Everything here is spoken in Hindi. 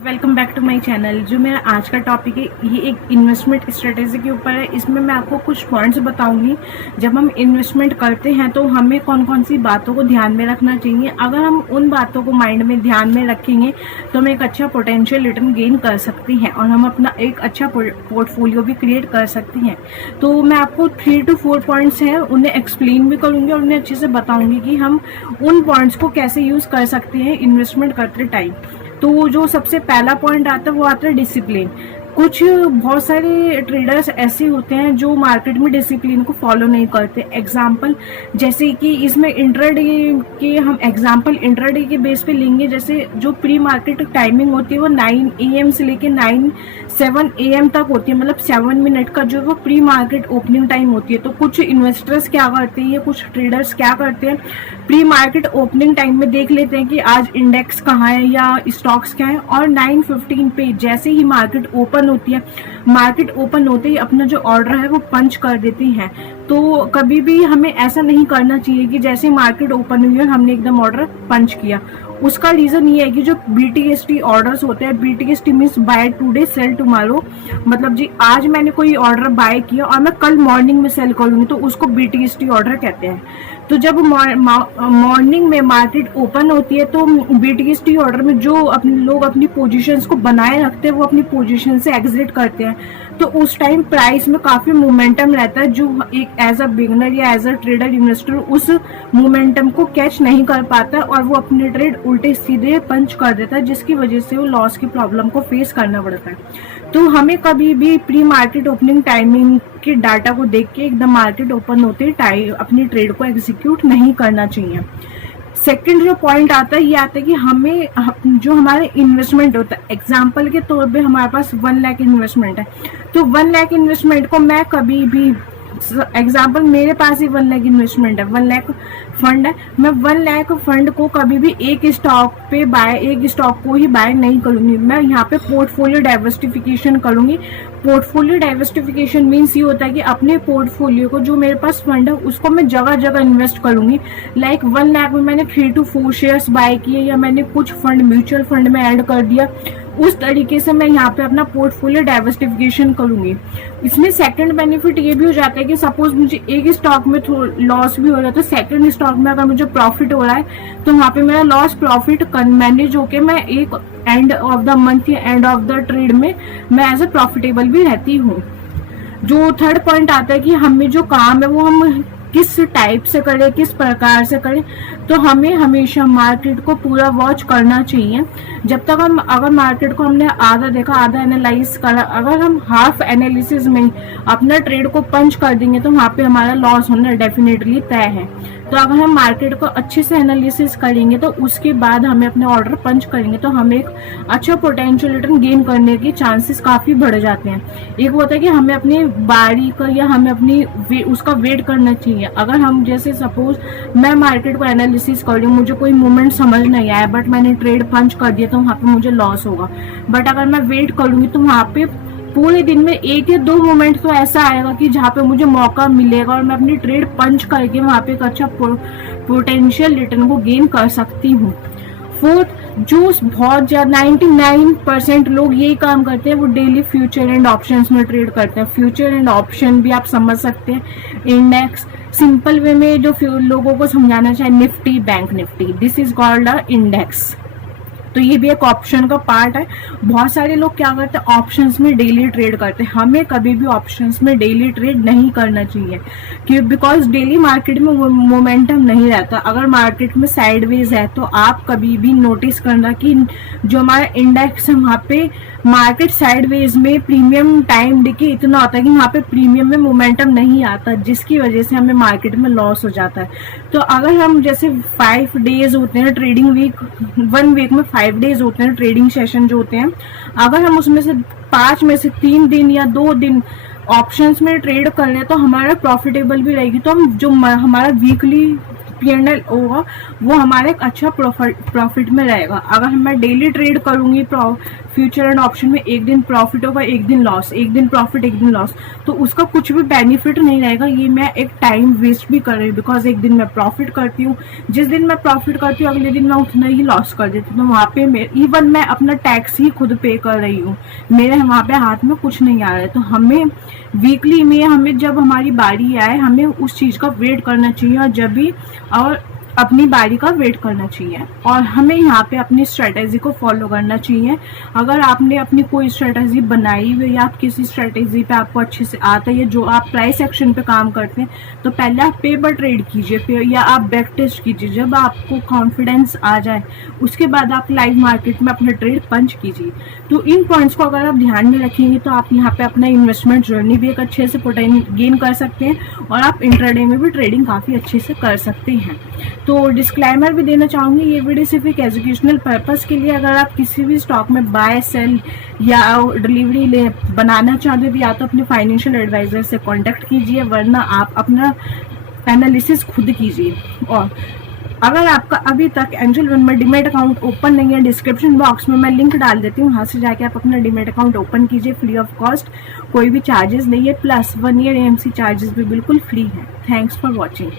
Welcome back to my channel. जो मेरा आज का टॉपिक है ये एक इन्वेस्टमेंट स्ट्रेटेजी के ऊपर है। इसमें मैं आपको कुछ पॉइंट्स बताऊंगी। जब हम इन्वेस्टमेंट करते हैं तो हमें कौन कौन सी बातों को ध्यान में रखना चाहिए। अगर हम उन बातों को माइंड में ध्यान में रखेंगे तो हम एक अच्छा पोटेंशियल रिटर्न गेन कर सकते हैं और हम अपना एक अच्छा पोर्टफोलियो भी क्रिएट कर सकते हैं। तो मैं आपको 3 to 4 पॉइंट्स हैं उन्हें एक्सप्लेन भी करूँगी और उन्हें अच्छे से बताऊँगी कि हम उन पॉइंट्स को कैसे यूज़ कर सकते हैं इन्वेस्टमेंट करते टाइम। तो जो सबसे पहला पॉइंट आता है वो आता है डिसिप्लिन। बहुत सारे ट्रेडर्स ऐसे होते हैं जो मार्केट में डिसिप्लिन को फॉलो नहीं करते। एग्जांपल जैसे कि इसमें इंट्राडे के हम एग्जांपल इंट्राडे के बेस पे लेंगे। जैसे जो प्री मार्केट टाइमिंग होती है वो 9 AM से लेके 7 AM तक होती है, मतलब 7 मिनट का जो वो प्री मार्केट ओपनिंग टाइम होती है। तो कुछ इन्वेस्टर्स क्या करते हैं, कुछ ट्रेडर्स क्या करते हैं, प्री मार्केट ओपनिंग टाइम में देख लेते हैं कि आज इंडेक्स कहाँ है या स्टॉक्स क्या है, और 9:15 पे जैसे ही मार्केट ओपन होती है, मार्केट ओपन होते ही अपना जो ऑर्डर है वो पंच कर देती हैं। तो कभी भी हमें ऐसा नहीं करना चाहिए कि जैसे मार्केट ओपन हुई है हमने एकदम ऑर्डर पंच किया। उसका रीजन ये है कि जो BTST ऑर्डर्स होते हैं, BTST means by today cell tomorrow, मतलब जी आज मैंने कोई ऑर्डर बाय किया और मैं कल मॉर्निंग में सेल करूंगी तो उसको BTST ऑर्डर कहते हैं। तो जब मॉर्निंग में मार्केट ओपन होती है तो BTST ऑर्डर में जो अपने लोग अपनी पोजीशंस को बनाए रखते हैं वो अपनी पोजीशन से एग्जिट करते हैं। तो उस टाइम प्राइस में काफी मोमेंटम रहता है। जो एक एज अ बिगनर या एज अ ट्रेडर इन्वेस्टर उस मोमेंटम को कैच नहीं कर पाता है और वो अपने ट्रेड उल्टे सीधे पंच कर देता है, जिसकी वजह से वो लॉस की प्रॉब्लम को फेस करना पड़ता है। तो हमें कभी भी प्री मार्केट ओपनिंग टाइमिंग के डाटा को देख के एकदम मार्केट ओपन होते अपनी ट्रेड को एग्जीक्यूट नहीं करना चाहिए। सेकंड जो पॉइंट आता है ये आता है कि हमें जो हमारे इन्वेस्टमेंट होता है, एग्जांपल के तौर पे हमारे पास 1 लाख इन्वेस्टमेंट है, तो 1 लाख इन्वेस्टमेंट को मैं कभी भी एग्जाम्पल मेरे पास ही 1 लाख इन्वेस्टमेंट है, 1 लाख फंड है, मैं 1 लाख फंड को कभी भी एक स्टॉक को ही बाय नहीं करूंगी। मैं यहाँ पे पोर्टफोलियो डाइवर्सिफिकेशन करूंगी। पोर्टफोलियो डाइवर्सिफिकेशन मीन्स ये होता है कि अपने पोर्टफोलियो को जो मेरे पास फंड है उसको मैं जगह जगह इन्वेस्ट करूंगी। लाइक 1 लाख में मैंने 3 to 4 शेयर्स बाय किए या मैंने कुछ फंड म्यूचुअल फंड में ऐड कर दिया। उस तरीके से मैं यहाँ पे अपना पोर्टफोलियो डाइवर्सिफिकेशन करूंगी। इसमें सेकंड बेनिफिट ये भी हो जाता है कि सपोज मुझे एक स्टॉक में लॉस भी हो रहा है तो सेकंड स्टॉक में अगर मुझे प्रॉफिट हो रहा है तो वहां पे मेरा लॉस प्रॉफिट मैनेज होके मैं एक एंड ऑफ द मंथ या एंड ऑफ द ट्रेड में मैं एज ए प्रॉफिटेबल भी रहती हूँ। जो थर्ड पॉइंट आता है कि हमें जो काम है वो हम किस टाइप से करें, किस प्रकार से करें, तो हमें हमेशा मार्केट को पूरा वॉच करना चाहिए। जब तक हम अगर मार्केट को हमने आधा देखा आधा एनालाइज करा, अगर हम हाफ एनालिसिस में अपना ट्रेड को पंच कर देंगे तो वहां पे हमारा लॉस होना डेफिनेटली तय है। तो अगर हम मार्केट को अच्छे से एनालिसिस करेंगे तो उसके बाद हमें अपने ऑर्डर पंच करेंगे तो हमें एक अच्छा पोटेंशियल रिटर्न गेन करने के चांसेस काफी बढ़ जाते हैं। एक होता है कि हमें अपनी बारी का या हमें अपनी उसका वेट करना चाहिए। अगर हम जैसे सपोज मैं मार्केट को एनालिसिस कर रही हूँ, मुझे कोई मूवमेंट समझ नहीं आया बट मैंने ट्रेड पंच कर दिया तो वहां पे मुझे लॉस होगा। बट अगर मैं वेट करूंगी तो वहां पे पूरे दिन में 1 या 2 मोमेंट तो ऐसा आएगा कि जहाँ पे मुझे मौका मिलेगा और मैं अपनी ट्रेड पंच करके वहां पे एक अच्छा पोटेंशियल रिटर्न को गेन कर सकती हूँ। फोर्थ, जो बहुत ज्यादा 99% लोग यही काम करते हैं, वो डेली फ्यूचर एंड ऑप्शंस में ट्रेड करते हैं। फ्यूचर एंड ऑप्शन भी आप समझ सकते हैं। इंडेक्स सिंपल वे में जो लोगों को समझाना चाहिए, Nifty, bank Nifty, this is called a index. तो ये भी एक ऑप्शन का पार्ट है। बहुत सारे लोग क्या करते हैं, ऑप्शंस में डेली ट्रेड करते हैं। हमें कभी भी ऑप्शंस में डेली ट्रेड नहीं करना चाहिए क्यों, बिकॉज डेली मार्केट में मोमेंटम नहीं रहता। अगर मार्केट में साइडवेज है तो आप कभी भी नोटिस करना कि जो हमारा इंडेक्स है वहाँ पे मार्केट साइडवेज में प्रीमियम टाइम डिके इतना होता है कि वहाँ पे प्रीमियम में मोमेंटम नहीं आता, जिसकी वजह से हमें मार्केट में लॉस हो जाता है। तो अगर हम जैसे 5 डेज होते हैं ट्रेडिंग वीक, 1 वीक में 5 डेज होते हैं ट्रेडिंग सेशन जो होते हैं, अगर हम उसमें से 5 में से 3 दिन या 2 दिन ऑप्शंस में ट्रेड कर ले तो हमारा प्रॉफिटेबल भी रहेगी। तो हम जो हमारा वीकली P&L होगा वो हमारे एक अच्छा प्रॉफिट में रहेगा। अगर मैं डेली ट्रेड करूंगी फ्यूचर एंड ऑप्शन में, एक दिन प्रॉफिट होगा एक दिन लॉस, एक दिन प्रॉफिट एक दिन लॉस, तो उसका कुछ भी बेनिफिट नहीं रहेगा। ये मैं एक टाइम वेस्ट भी कर रही हूँ, बिकॉज एक दिन मैं प्रॉफिट करती हूँ, जिस दिन मैं प्रॉफिट करती हूँ अगले दिन मैं उतना ही लॉस कर देती हूँ। तो वहाँ पे इवन मैं अपना टैक्स ही खुद पे कर रही हूँ, मेरे वहाँ पे हाथ में कुछ नहीं आ रहा है। तो हमें वीकली में, हमें जब हमारी बारी आए हमें उस चीज़ का वेट करना चाहिए, और जब भी और अपनी बारी का वेट करना चाहिए, और हमें यहाँ पे अपनी स्ट्रेटेजी को फॉलो करना चाहिए। अगर आपने अपनी कोई स्ट्रेटेजी बनाई हुई या आप किसी स्ट्रेटेजी पे आपको अच्छे से आता है, जो आप प्राइस एक्शन पे काम करते हैं, तो पहले आप पेपर ट्रेड कीजिए या आप बैक टेस्ट कीजिए। जब आपको कॉन्फिडेंस आ जाए उसके बाद आप लाइव मार्केट में अपना ट्रेड पंच कीजिए। तो इन पॉइंट्स को अगर आप ध्यान में रखेंगे तो आप यहाँ पे अपना इन्वेस्टमेंट जर्नी भी एक अच्छे से गेन कर सकते हैं, और आप इंट्राडे में भी ट्रेडिंग काफ़ी अच्छे से कर सकते हैं। तो डिस्क्लेमर भी देना चाहूँगी, ये वीडियो सिर्फ एक एजुकेशनल पर्पस के लिए। अगर आप किसी भी स्टॉक में बाय सेल या डिलीवरी बनाना चाहते हो, या तो अपने फाइनेंशियल एडवाइजर से कांटेक्ट कीजिए, वरना आप अपना एनालिसिस खुद कीजिए। और अगर आपका अभी तक एंजल वन में डीमैट अकाउंट ओपन नहीं है, डिस्क्रिप्शन बॉक्स में मैं लिंक डाल देती हूँ, वहाँ से जाके आप अपना डीमैट अकाउंट ओपन कीजिए फ्री ऑफ कॉस्ट, कोई भी चार्जेस नहीं है, प्लस 1 ईयर AMC चार्जेस भी बिल्कुल फ्री है। Thanks for watching.